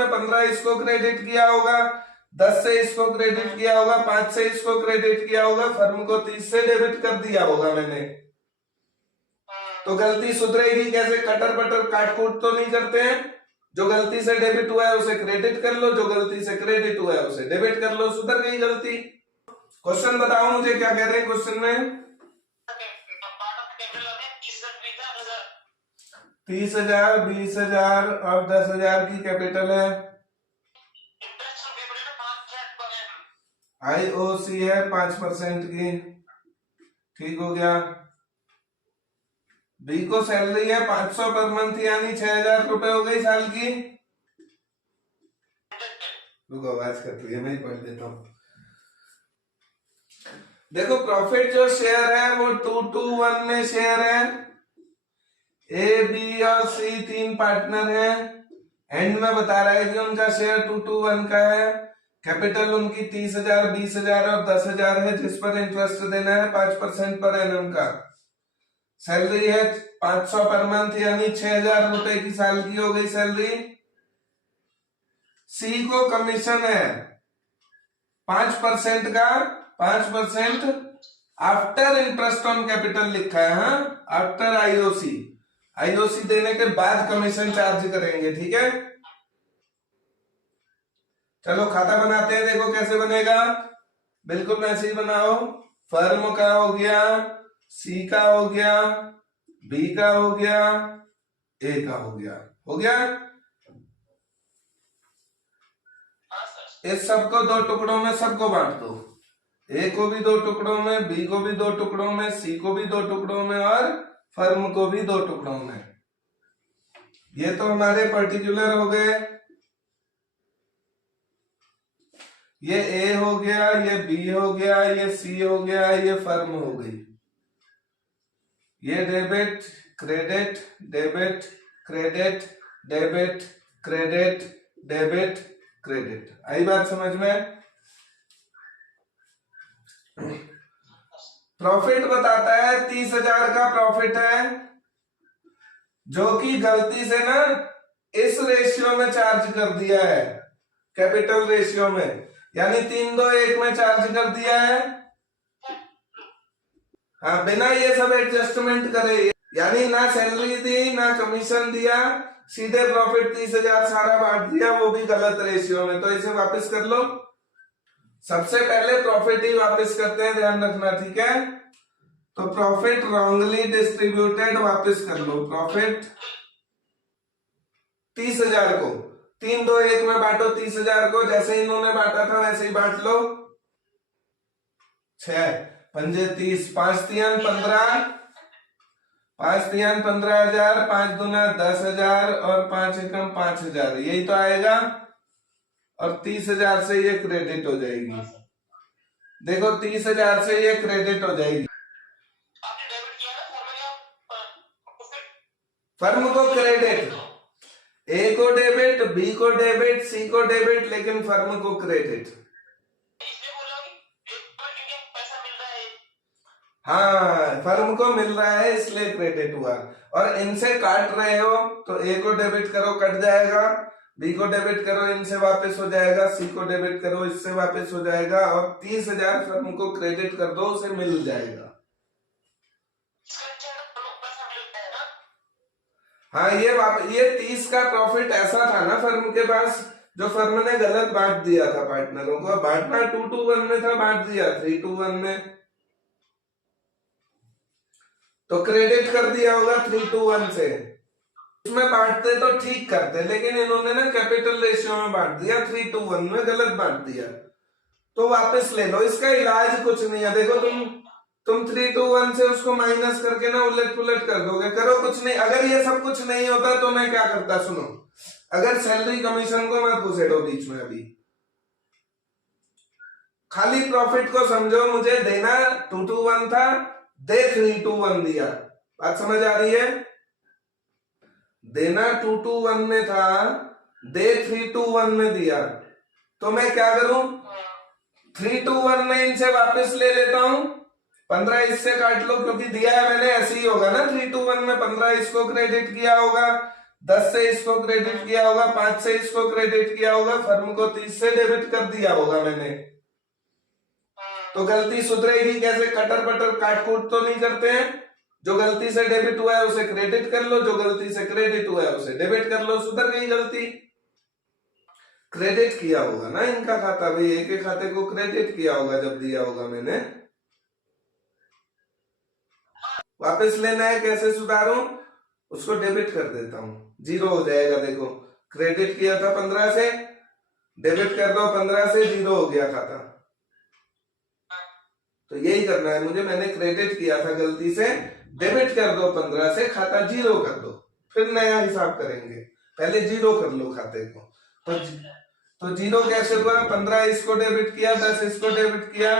में 15 इसको क्रेडिट किया होगा, 10 से इसको क्रेडिट किया होगा, 5 से इसको क्रेडिट किया होगा, फर्म को 30 से डेबिट कर दिया होगा मैंने। तो गलती सुधरेगी कैसे? कटर बटर काट कूट तो नहीं करते हैं। जो गलती से डेबिट हुआ है उसे क्रेडिट कर लो, जो गलती से क्रेडिट हुआ है उसे डेबिट कर लो, सुधर गई गलती। क्वेश्चन बताओ मुझे क्या कह रहे हैं क्वेश्चन में। 30,000, 20,000 और 10,000 की कैपिटल है। IOC है 5% की, ठीक हो गया। बी को सैलरी है 500 पर मंथ यानी 6,000 रुपए हो गई साल की। रुको आवाज कर रही है, मैं ही पढ़ देता हूं। देखो प्रॉफिट जो शेयर है वो 2:1 में शेयर है। ए बी और सी 3 पार्टनर हैं। एंड में बता रहा है कि उनका शेयर 2:1 का है। कैपिटल उनकी 30,000, 20,000 और 10,000 है, जिस पर इंटरेस्ट देना है 5% पर एनम का। सैलरी है 500 पर मंथ यानी 6,000 रुपए की साल की हो गई सैलरी। सी को कमीशन है 5% का, 5% आफ्टर इंटरेस्ट ऑन कैपिटल लिखा है, हाँ, आफ्टर आईओसी। आईओसी देने के बाद कमीशन चार्ज करेंगे, ठीक है। चलो खाता बनाते हैं, देखो कैसे बनेगा। बिल्कुल वैसे ही बनाओ। फर्म का हो गया, सी का हो गया, बी का हो गया, ए का हो गया, हो गया। इस सबको 2 टुकड़ों में सबको बांट दो। ए को भी 2 टुकड़ों में, बी को भी 2 टुकड़ों में, सी को भी 2 टुकड़ों में और फर्म को भी 2 टुकड़ों में। ये तो हमारे पर्टिकुलर हो गए। ये ए हो गया, ये बी हो गया, ये सी हो गया, ये फर्म हो गई। ये debit credit, debit credit, debit credit, debit credit. आई बात समझ में? प्रॉफिट बताता है 30,000 का प्रॉफिट है, जो कि गलती से ना इस रेशियो में चार्ज कर दिया है, कैपिटल रेशियो में, यानी 3:2:1 में चार्ज कर दिया है। हाँ, बिना ये सब एडजस्टमेंट करे, यानी ना सैलरी दी ना कमीशन दिया, सीधे प्रॉफिट 30,000 सारा बांट दिया, वो भी गलत रेशियो में। तो इसे वापस कर लो। सबसे पहले प्रॉफिट ही वापस करते हैं, ध्यान रखना, ठीक है। तो प्रॉफिट रॉन्गली डिस्ट्रीब्यूटेड वापस कर लो। प्रॉफिट 30,000 को 3:2:1 में बांटो। 30,000 को जैसे इन्होंने बांटा था वैसे ही बांट लो। 6 पंजे 30, 5 3 15, 5 3 15,000, 5 दूना 10,000 और 5 एकम 5,000, यही तो आएगा। और 30,000 से ये क्रेडिट हो जाएगी। देखो 30,000 से ये क्रेडिट हो जाएगी। फर्म को क्रेडिट, ए को डेबिट, बी को डेबिट, सी को डेबिट, लेकिन फर्म को क्रेडिट। हाँ, फर्म को मिल रहा है इसलिए क्रेडिट हुआ। और इनसे काट रहे हो तो ए को डेबिट करो, कट जाएगा। बी को डेबिट करो, इनसे वापस हो जाएगा। सी को डेबिट करो, इससे वापस हो जाएगा। और 30,000 फर्म को क्रेडिट कर दो, उसे मिल जाएगा। हाँ, ये 30 का प्रॉफिट ऐसा था ना फर्म के पास, जो फर्म ने गलत बांट दिया था पार्टनरों को। बांटना 2:1 में था, बांट दिया 3:1 में, तो क्रेडिट कर दिया होगा 3:1 से। इसमें बांटते तो ठीक करते, लेकिन इन्होंने ना कैपिटल रेशियो में बांट दिया, 3:1 में गलत बांट दिया, तो वापस ले लो। इसका इलाज कुछ नहीं है। देखो तुम 3:1 से उसको माइनस करके ना उलट पुलट कर दोगे, करो कुछ नहीं। अगर ये सब कुछ नहीं होता तो मैं क्या करता, सुनो। अगर सैलरी कमीशन को मत घुसेड़ो बीच में, अभी खाली प्रॉफिट को समझो। मुझे देना 2:1 था, दे 3:1 दिया। बात समझ आ रही है? देना 2:1 में था, दे 3:1 में दिया, तो मैं क्या करूं, 3:1 में इनसे वापस ले लेता हूं। 15 इससे काट लो, क्योंकि दिया है मैंने, ऐसे ही होगा ना। 3:1 में 15 इसको क्रेडिट किया होगा, 10 से इसको क्रेडिट किया होगा, 5 से इसको क्रेडिट किया होगा, फर्म को 30 से डेबिट कर दिया होगा मैंने। तो गलती सुधरेगी कैसे? कटर पटर काट कूट तो नहीं करते हैं। जो गलती से डेबिट हुआ है उसे क्रेडिट कर लो, जो गलती से क्रेडिट हुआ है उसे डेबिट कर लो, सुधर गई गलती। क्रेडिट किया होगा ना इनका खाता, भाई एक एक खाते को क्रेडिट किया होगा जब दिया होगा मैंने। वापस लेना है, कैसे सुधारूं? उसको डेबिट कर देता हूं, 0 हो जाएगा। देखो क्रेडिट किया था 15 से, डेबिट कर दो 15 से, 0 हो गया खाता। तो यही करना है मुझे, मैंने क्रेडिट किया था गलती से, डेबिट कर दो 15 से, खाता 0 कर दो, फिर नया हिसाब करेंगे। पहले 0 कर लो खाते को। तो 0 कैसे हुआ? 15 इसको डेबिट किया, 10 इसको डेबिट किया,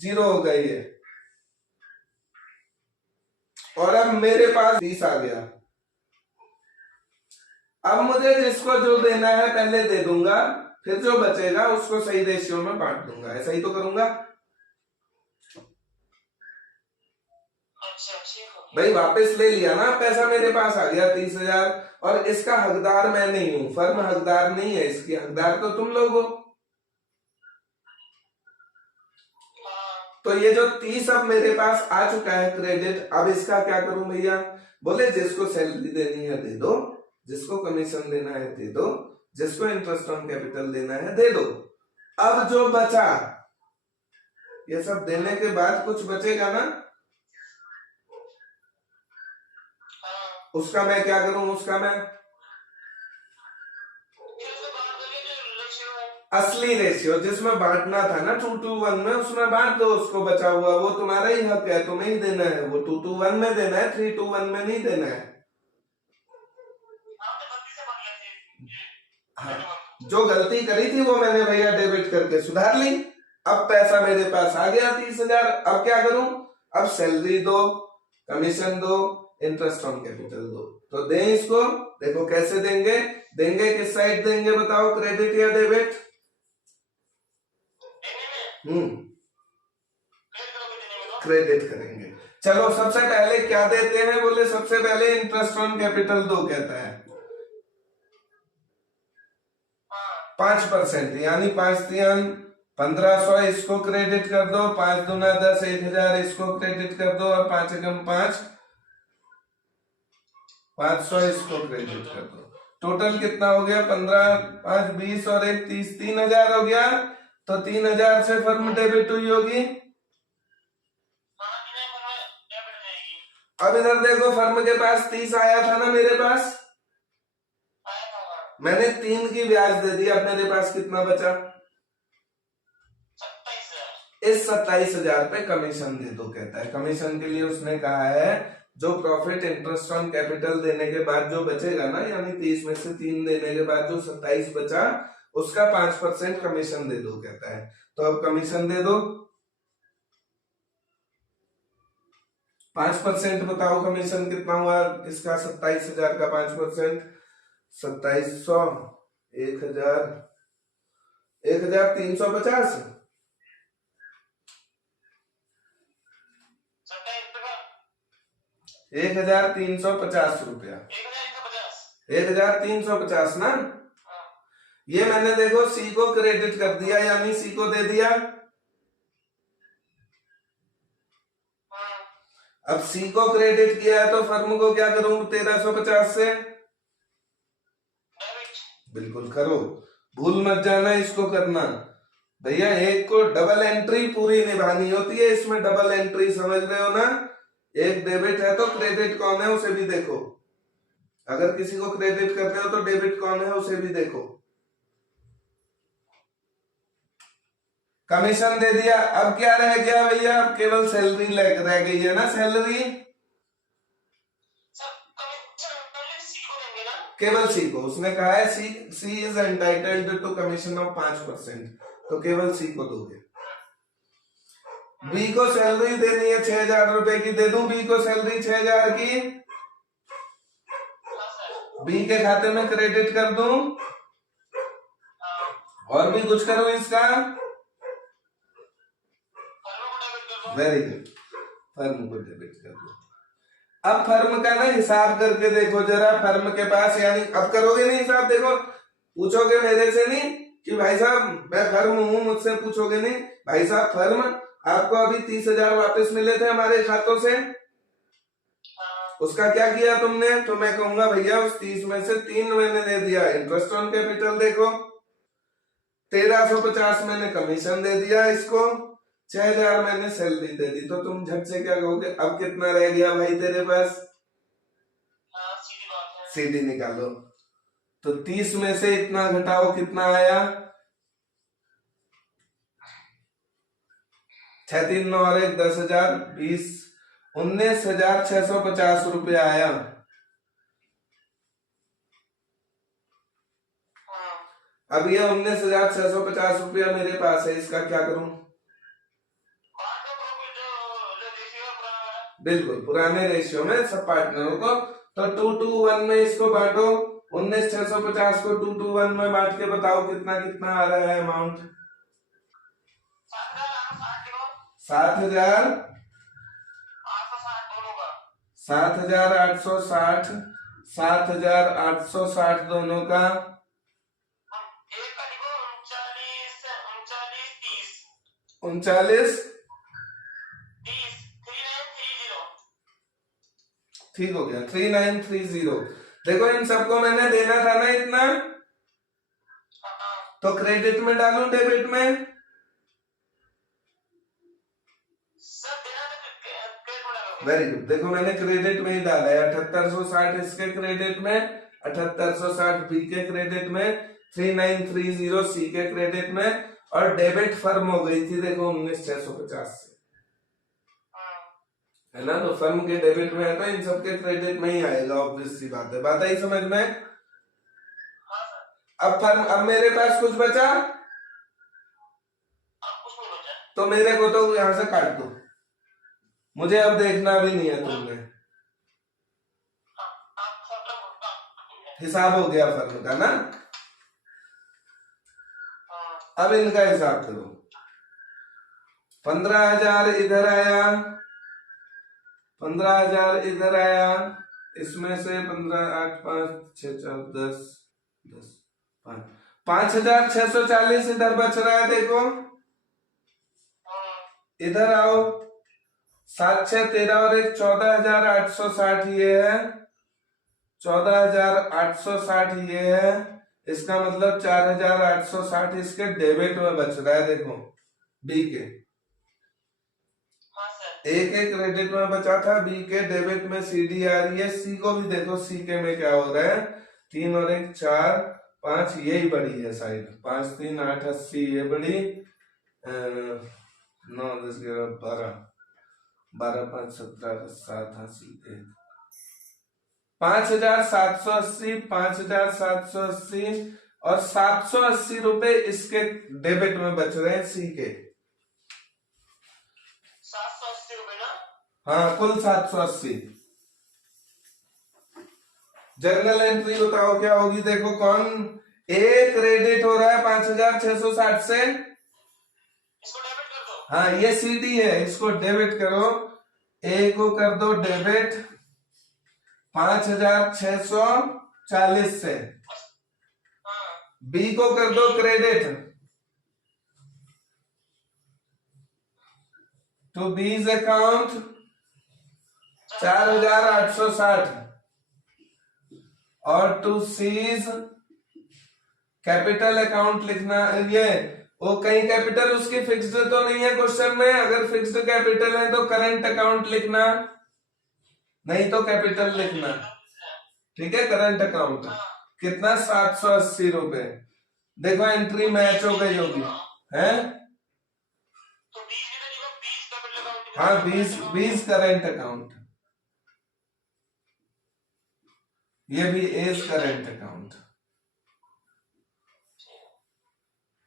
0 हो गई है। और अब मेरे पास 30 आ गया। अब मुझे जिसको जो देना है पहले दे दूंगा, फिर जो बचेगा उसको सही रेशियो में बांट दूंगा। ऐसा ही तो करूंगा भाई। वापस ले लिया ना पैसा, मेरे पास आ गया 30,000, और इसका हकदार मैं नहीं हूं, फर्म हकदार नहीं है इसकी, हकदार तो तुम लोग हो। तो ये जो 30 अब मेरे पास आ चुका है क्रेडिट, अब इसका क्या करूं भैया? बोले जिसको सैलरी देनी है दे दो, जिसको कमीशन देना है दे दो, जिसको इंटरेस्ट ऑन कैपिटल देना है दे दो। अब जो बचा, ये सब देने के बाद कुछ बचेगा ना, उसका मैं क्या करूं? उसका मैं असली रेशियो जिसमें बांटना था ना 2:1 में, उसमें बांट दो उसको बचा हुआ। वो तुम्हारा ही हक है, तुम्हें ही देना है। वो 2:1 में देना है, 3:1 में नहीं देना है। हाँ, जो गलती करी थी वो मैंने भैया डेबिट करके सुधार ली। अब पैसा मेरे पास आ गया 30,000। अब क्या करूं? अब सैलरी दो, कमीशन दो, इंटरेस्ट ऑन कैपिटल दो। तो दें इसको। देखो कैसे देंगे, देंगे किस साइड देंगे बताओ, क्रेडिट या डेबिट? क्रेडिट करेंगे। चलो सबसे पहले क्या देते हैं? बोले सबसे पहले इंटरेस्ट ऑन कैपिटल दो, कहता है 5%, यानी 5×3 1500 इसको क्रेडिट कर दो, 5×2 10, 1000 इसको क्रेडिट कर दो, और 5×5 500 इसको क्रेडिट कर दो। टोटल कितना हो गया? 15, 5, 20 और 1 30, 3,000 हो गया। तो 3,000 से फर्म डेबिट हुई होगी। अब इधर देखो, फर्म के पास 30 आया था ना मेरे पास, मैंने 3 की ब्याज दे दी। अब मेरे पास कितना बचा? इस 27,000 पे कमीशन दे दो, कहता है। कमीशन के लिए उसने कहा है जो प्रॉफिट इंटरेस्ट ऑन कैपिटल देने के बाद जो बचेगा ना, यानी 30 में से 3 देने के बाद जो 27 बचा, उसका 5% कमीशन दे दो, कहता है। तो अब कमीशन दे दो 5%। बताओ कमीशन कितना हुआ इसका? 27,000 का 5%, 2700, 1,000, 1,350, 1,350 रुपया, 1,350 ना। ये मैंने देखो सी को क्रेडिट कर दिया, यानी सी को दे दिया। अब सी को क्रेडिट किया है तो फर्म को क्या करूं? 1,350 से बिल्कुल करो, भूल मत जाना इसको करना भैया। एक को डबल एंट्री पूरी निभानी होती है, इसमें डबल एंट्री समझ रहे हो ना। एक डेबिट है तो क्रेडिट कौन है उसे भी देखो। अगर किसी को क्रेडिट कर रहे हो तो डेबिट कौन है उसे भी देखो। कमीशन दे दिया। अब क्या रह गया भैया? अब केवल सैलरी रह गई है ना, सैलरी केवल सी को। उसने कहा है she is entitled to commission of 5%, तो केवल सी को दोगे। बी को सैलरी देनी है 6,000 रुपए की, दे दूं बी को सैलरी 6,000 की? बी के खाते में क्रेडिट कर दूं, और भी कुछ करूं इसका? वेरी गुड, फर्म को डेबिट कर दो। अब फर्म का ना हिसाब करके देखो जरा, फर्म के पास, यानी अब करोगे नहीं हिसाब, देखो पूछोगे मेरे से नहीं कि भाई साहब मैं फर्म हूं, मुझसे पूछोगे नहीं भाई साहब फर्म आपको अभी 30,000 वापस मिले थे हमारे खातों से, उसका क्या किया तुमने? तो मैं कहूंगा भैया उस 30 में से 3 मैंने दे दिया इंटरेस्ट ऑन कैपिटल, देखो 1350 मैंने कमीशन दे दिया इसको, 6,000 मैंने सैलरी दे दी। तो तुम झट से क्या कहोगे, अब कितना रह गया भाई तेरे पास? सीधी निकालो। तो 30 में से इतना घटाओ, कितना आया? 6 3 9 और 1 10,000, 20 19,650 रुपया आया। अब ये 19,650 रुपया मेरे पास है, इसका क्या करूं? बिल्कुल पुराने रेशियो में सब पार्टनरों को, तो 2:1 में इसको बांटो, 19,650 को 2:1 में बांट के बताओ कितना कितना आ रहा है अमाउंट? 7,000 7,860 7,860 दोनों का, 39 ठीक हो गया, 3930। देखो इन सबको मैंने देना था ना इतना, तो क्रेडिट में डालूं डेबिट में? वेरी गुड, देखो मैंने क्रेडिट में ही डाला है, 7860 इसके क्रेडिट में, 7860 बी के क्रेडिट में, 3930 सी के क्रेडिट में, और डेबिट फर्म हो गई थी देखो 19,650 से, है ना? तो फर्म के डेबिट में है तो इन सबके क्रेडिट में ही आएगा, ऑब्वियस सी बात है। बात आई समझ में? अब मेरे पास कुछ बचा तो मेरे को तो यहां से काट दो, मुझे अब देखना भी नहीं है तुमने, हिसाब हो गया फर्म का ना। अब इनका हिसाब करो, 15,000 इधर आया, 15,000 इधर आया, इसमें से 15 8 5 6 4 10 10 5 5,640 इधर बच रहा है, देखो इधर आओ, 7 6 13 और 1 14,860 ये है, 14,860 ये है, इसका मतलब 4,860 इसके डेबिट में बच रहा है, देखो बी के, ए के क्रेडिट में बचा था, बी के डेबिट में सीडी आ रही है, सी को भी देखो, सी के में क्या हो रहा है, 3 और 1 4 5 यही बड़ी है साइड, 5 3 8 80 ये बड़ी, 9 10 11 12 12 5 17 7 80 1 5,780 5,780 और 780 रुपए इसके डेबिट में बच रहे हैं सी के, 780 रुपए ना? हाँ कुल 780। जर्नल एंट्री बताओ क्या होगी, देखो कौन ए क्रेडिट हो रहा है 5,660 से, इसको डेबिट कर दो। हाँ ये सीडी है, इसको डेबिट करो, ए को कर दो डेबिट 5,640 से, बी को कर दो क्रेडिट टू बीज अकाउंट 4,860 और टू सीज कैपिटल अकाउंट लिखना, ये वो कहीं कैपिटल उसकी फिक्स्ड तो नहीं है क्वेश्चन में, अगर फिक्स्ड कैपिटल है तो करंट अकाउंट लिखना, नहीं तो कैपिटल लिखना, ठीक है? करंट अकाउंट कितना, 780 रुपए, देखो एंट्री मैच हो गई होगी, है? तो 20 कैपिटल अकाउंट, हाँ 20 करंट अकाउंट, ये भी एज करंट अकाउंट।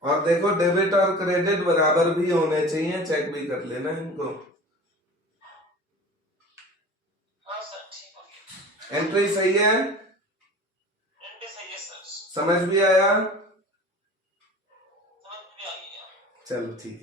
और देखो डेबिट और क्रेडिट बराबर भी होने चाहिए, चेक भी कर लेना इनको। हाँ सर ठीक हो गया, एंट्री सही है? एंट्री सही है सर, समझ भी आया? समझ भी आ गया। चलो ठीक है।